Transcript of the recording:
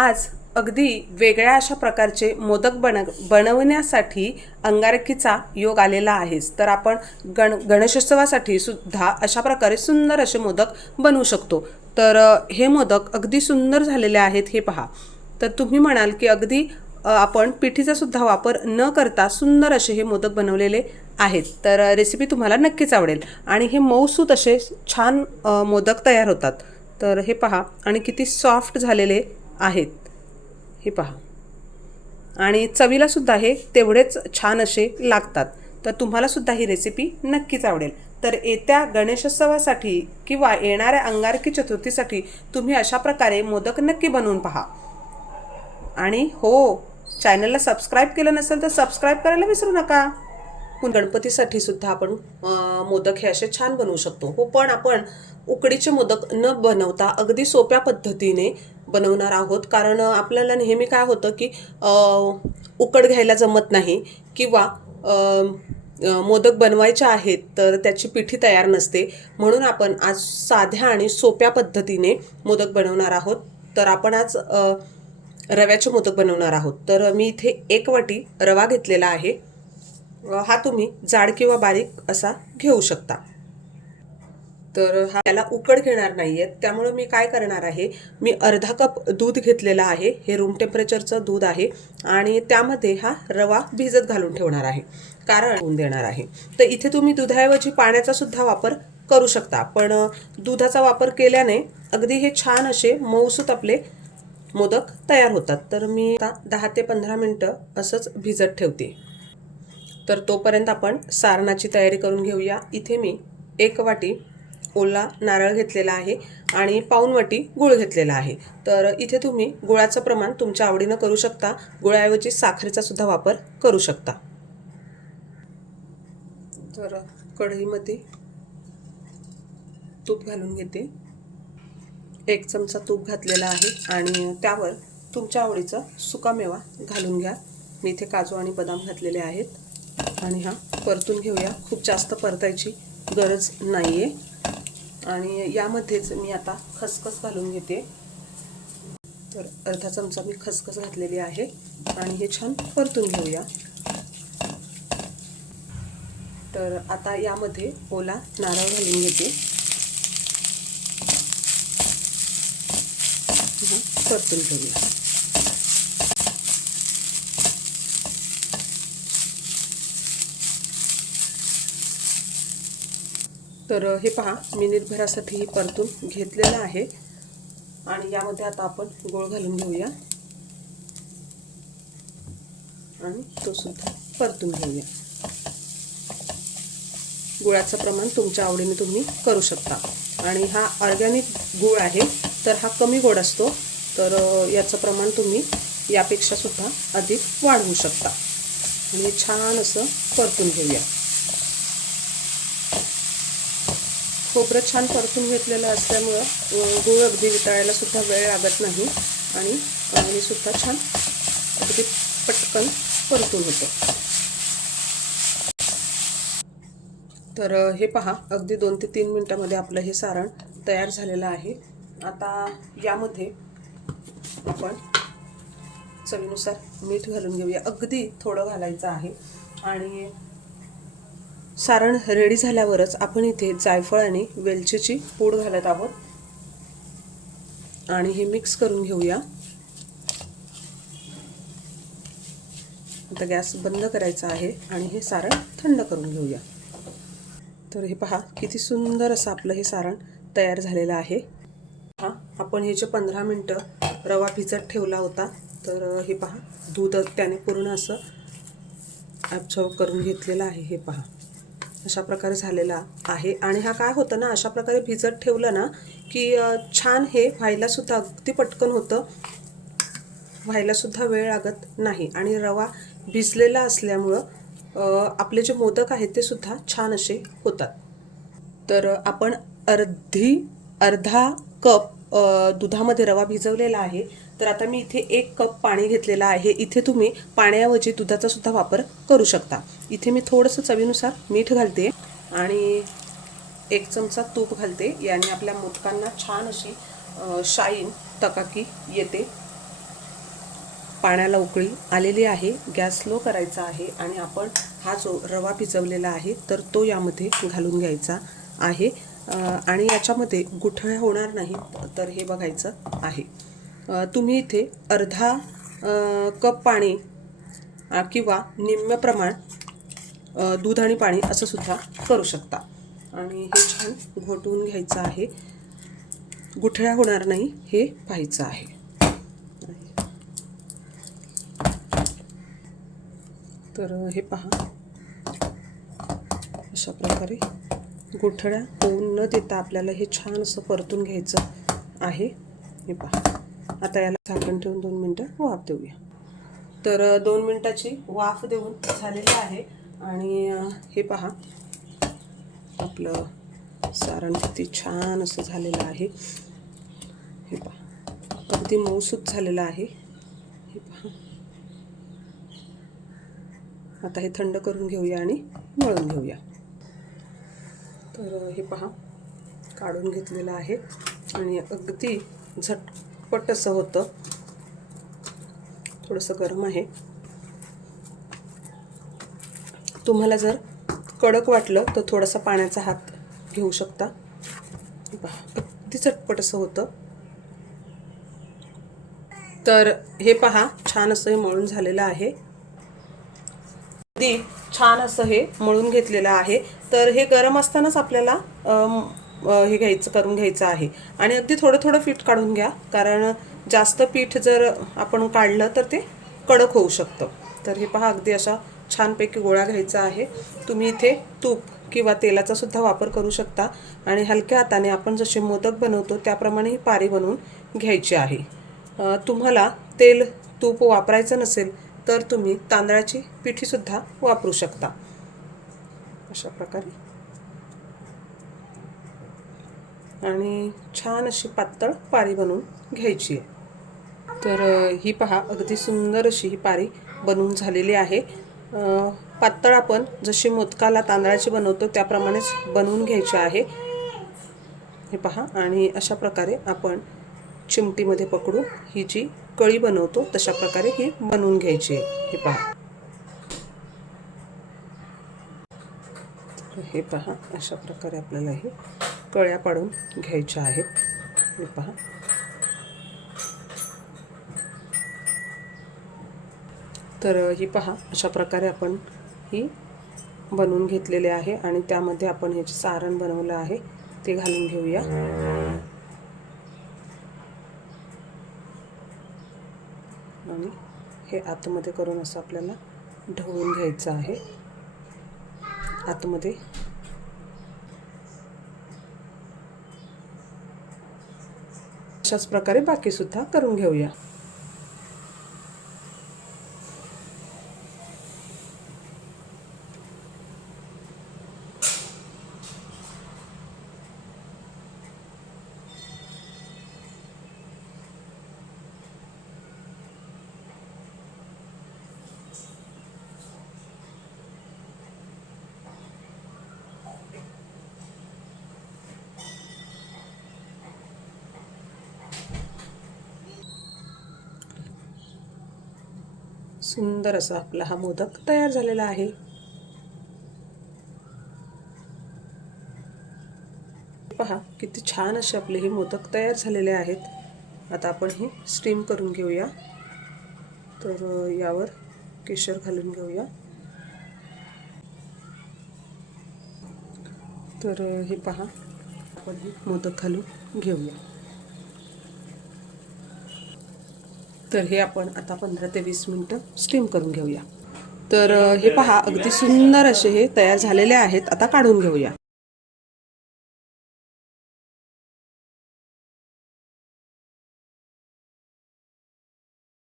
आज अगदी वेगळ्या अशा प्रकारचे मोदक बन बनवण्यासाठी अंगारकीचा योग आलेला आहेच. तर आपण गण गणेशोत्सवासाठी सुद्धा अशा प्रकारे सुंदर असे मोदक बनवू शकतो. तर हे मोदक अगदी सुंदर झालेले आहेत हे पहा. तर तुम्ही म्हणाल की अगदी आपण पिठीचा सुद्धा वापर न करता सुंदर असे हे मोदक बनवलेले आहेत. तर रेसिपी तुम्हाला नक्कीच आवडेल. आणि हे मऊसूत असे छान मोदक तयार होतात. तर हे पहा. आणि किती सॉफ्ट झालेले आहेत. हे पहा. आणि चवीला सुद्धा हे तेवढेच छान असे लागतात. तर तुम्हाला सुद्धा ही रेसिपी नक्कीच आवडेल. तर येत्या गणेशोत्सवासाठी किंवा येणाऱ्या अंगारकी चतुर्थीसाठी तुम्ही अशा प्रकारे मोदक नक्की बनवून पहा. आणि हो चॅनलला सबस्क्राईब केलं नसेल तर सबस्क्राईब करायला विसरू नका. गणपतीसाठी सुद्धा आपण मोदक हे असे छान बनवू शकतो. हो पण आपण उकडीचे मोदक न बनवता अगदी सोप्या पद्धतीने बनवणार आहोत. कारण आपल्याला नेहमी काय होतं की उकड घ्यायला जमत नाही किंवा मोदक बनवायचे आहेत तर त्याची पिठी तयार नसते. म्हणून आपण आज साध्या आणि सोप्या पद्धतीने मोदक बनवणार आहोत. तर आपण आज रव्याचे मोदक बनवणार आहोत. तर मी इथे एक वाटी रवा घेतलेला आहे. हा तुम्ही जाड किंवा बारीक असा घेऊ शकता. तर हा त्याला उकड घेणार नाहीये. त्यामुळे मी काय करणार आहे मी अर्धा कप दूध घेतलेलं आहे. हे रूम टेम्परेचरचं दूध आहे आणि त्यामध्ये हा रवा भिजत घालून ठेवणार आहे. कारण होऊन देणार आहे. तर इथे तुम्ही दुधाऐवजी पाण्याचा सुद्धा वापर करू शकता. पण दुधाचा वापर केल्याने अगदी हे छान असे मऊसूत आपले मोदक तयार होतात. तर मी आता दहा ते पंधरा मिनटं असंच भिजत ठेवते. तर तोपर्यंत आपण सारणाची तयारी करून घेऊया. इथे मी एक वाटी ओला नारळ घेतलेला आहे आणि पाऊन वाटी गुळ घेतलेला आहे. तर इथे तुम्ही गुळाचं प्रमाण तुमच्या आवडीनं करू शकता. गुळाऐवजी साखरेचा सुद्धा वापर करू शकता. तर कढईमध्ये तूप घालून घेते. एक चमचा तूप घातलेला आहे आणि त्यावर तुमच्या आवडीचा सुकामेवा घालून घ्या. मी इथे काजू आणि बदाम घातलेले आहेत. आणि हा परतून घेऊया. खूप जास्त परतायची गरज नाही आहे आणि यामध्येच मी आता खसखस घालून घेते. तर अर्धा चमचा मी खसखस घातलेली आहे. आणि हे छान परतून घेऊया. तर आता यामध्ये ओला नारळ घालून घेते. परतून घेऊया. तर हे पहा मी निर्भरासाठी परतून घेतलेलं आहे. आणि यामध्ये आता आपण गोळ घालून घेऊया. आणि तो सुद्धा परतून घेऊया. गुळाचं प्रमाण तुमच्या आवडीने तुम्ही करू शकता. आणि हा ऑर्गॅनिक गुळ आहे तर हा कमी गोड असतो. तर याचं प्रमाण तुम्ही यापेक्षा सुद्धा अधिक वाढवू शकता. आणि छान असं परतून घेऊया. खोबरं छान परतून घेतलेलं असल्यामुळं गूळ अगदी वितळायला सुद्धा वेळ लागत नाही आणि अ, सुद्धा छान अगदी पटकन परतून होतं. तर हे पहा अगदी दोन ते तीन मिनटामध्ये आपलं हे सारण तयार झालेलं आहे. आता यामध्ये आपण चवीनुसार मीठ घालून घेऊया. अगदी थोडं घालायचं आहे आणि सारण रेडी झाल्यावरच आपण इथे जायफळ आणि वेलचीची पूड घालत आहोत. आणि हे मिक्स करून घेऊया. आता गॅस बंद करायचा आहे आणि हे सारण थंड करून घेऊया. तर हे पहा किती सुंदर असं आपलं हे सारण तयार झालेलं आहे. हा आपण हे जे पंधरा मिनटं रवा भिजत ठेवला होता तर हे पहा दूध त्याने पूर्ण असं ॲब्झॉर्ब करून घेतलेलं आहे हे पहा. अशा प्रकारे झालेला आहे. आणि हा काय होतं ना अशा प्रकारे भिजत ठेवलं ना की छान हे व्हायलासुद्धा अगदी पटकन होतं. व्हायलासुद्धा वेळ लागत नाही. आणि रवा भिजलेला असल्यामुळं आपले जे मोदक आहेत ते सुद्धा छान असे होतात. तर आपण अर्धी अर्धा कप दुधामध्ये रवा भिजवलेला आहे. तर आता मी इथे एक कप पाणी घेतलेलं आहे. इथे तुम्ही पाण्याऐवजी दुधाचा सुद्धा वापर करू शकता. इथे मी थोडंसं चवीनुसार मीठ घालते आणि एक चमचा तूप घालते. याने आपल्या मोदकांना छान अशी शाईन तकाकी येते. पाण्याला उकळी आलेली आहे. गॅस स्लो करायचा आहे आणि आपण हा जो रवा भिजवलेला आहे तर तो यामध्ये घालून घ्यायचा आहे. आणि याच्यामध्ये गुठळ्या होणार नाही तर हे बघायचं आहे. तुम्ही इथे अर्धा कप पाणी किंवा निम्म प्रमाण दूध आणि पाणी असं सुद्धा करू शकता. आणि हे छान घोटवून घ्यायचं आहे. गुठळ्या होणार नाही हे पाहायचं आहे. तर हे पहा. अशा प्रकारे गुठळ्या होऊन न देता आपल्याला हे छान असं परतून घ्यायचं आहे. हे पहा. आता याला झाकण ठेवून दोन मिनटं वाफ देऊया. तर दोन मिनटाची वाफ देऊन झालेली आहे. आणि हे पहा. आपलं सारण किती छान असं झालेलं आहे. हे पहा. अगदी मऊसूत झालेलं आहे. हे पहा. आता हे थंड करून घेऊया आणि मळून घेऊया. तर हे पहा. काढून घेतलेलं आहे. आणि अगदी झटपट असं होतं. थोडंसं गरम आहे. तुम्हाला जर कडक वाटलं तर थोडासा पाण्याचा हात घेऊ शकता. अगदी झटपट असं होतं. तर हे पहा छान असं हे मळून झालेलं आहे. अगदी छान असं हे मळून घेतलेलं आहे. तर हे गरम असतानाच आपल्याला हे घ्यायचं करून घ्यायचं आहे. आणि अगदी थोडं थोडं पीठ काढून घ्या. कारण जास्त पीठ जर आपण काढलं तर ते कडक होऊ शकतं. तर हे पहा अगदी अशा छानपैकी गोळा घ्यायचा आहे. तुम्ही इथे तूप किंवा तेलाचा सुद्धा वापर करू शकता. आणि हलक्या हाताने आपण जसे मोदक बनवतो त्याप्रमाणे ही पारी बनवून घ्यायची आहे. तुम्हाला तेल तूप वापरायचं नसेल तर तुम्ही तांदळाची पिठीसुद्धा वापरू शकता. अशा प्रकारे. आणि छान अशी पातळ पारी बनवून घ्यायची आहे. तर ही पहा अगदी सुंदर अशी ही पारी बनवून झालेली आहे. पातळ आपण जशी मोदकाला तांदळाची बनवतो त्याप्रमाणेच बनवून घ्यायची आहे. हे पहा आणि अशा प्रकारे आपण चिमटीमध्ये पकडून ही जी कळी बनवतो तशा प्रकारे ही बनवून घ्यायची आहे. हे पहा. हे पहा अशा प्रकारे आपल्याला हे कळ्या पाडून घ्यायच्या आहेत. हे पहा. तर ही पहा अशा प्रकारे आपण ही बनवून घेतलेले आहे आणि त्यामध्ये आपण हे जे सारण बनवलं आहे. ते घालून घेऊया. आणि हे आतमध्ये करून असं आपल्याला ढवळून घ्यायचं आहे. आतमध्ये अशाच प्रकारे बाकी सुद्धा करून घेऊया. सुंदर असा आपला हा मोदक तयार झालेला आहे. पहा किती छान असे आपले हे मोदक तयार झालेले आहेत. आता आपण हे स्टीम करून घेऊया. तर यावर केशर घालून घेऊया. तर हे पहा आपण हे मोदक घालून घेऊया. तर हे आपण आता पंधरा ते वीस मिनटं स्टीम करून घेऊया. तर हे पहा अगदी सुंदर असे हे तयार झालेले आहेत. आता काढून घेऊया.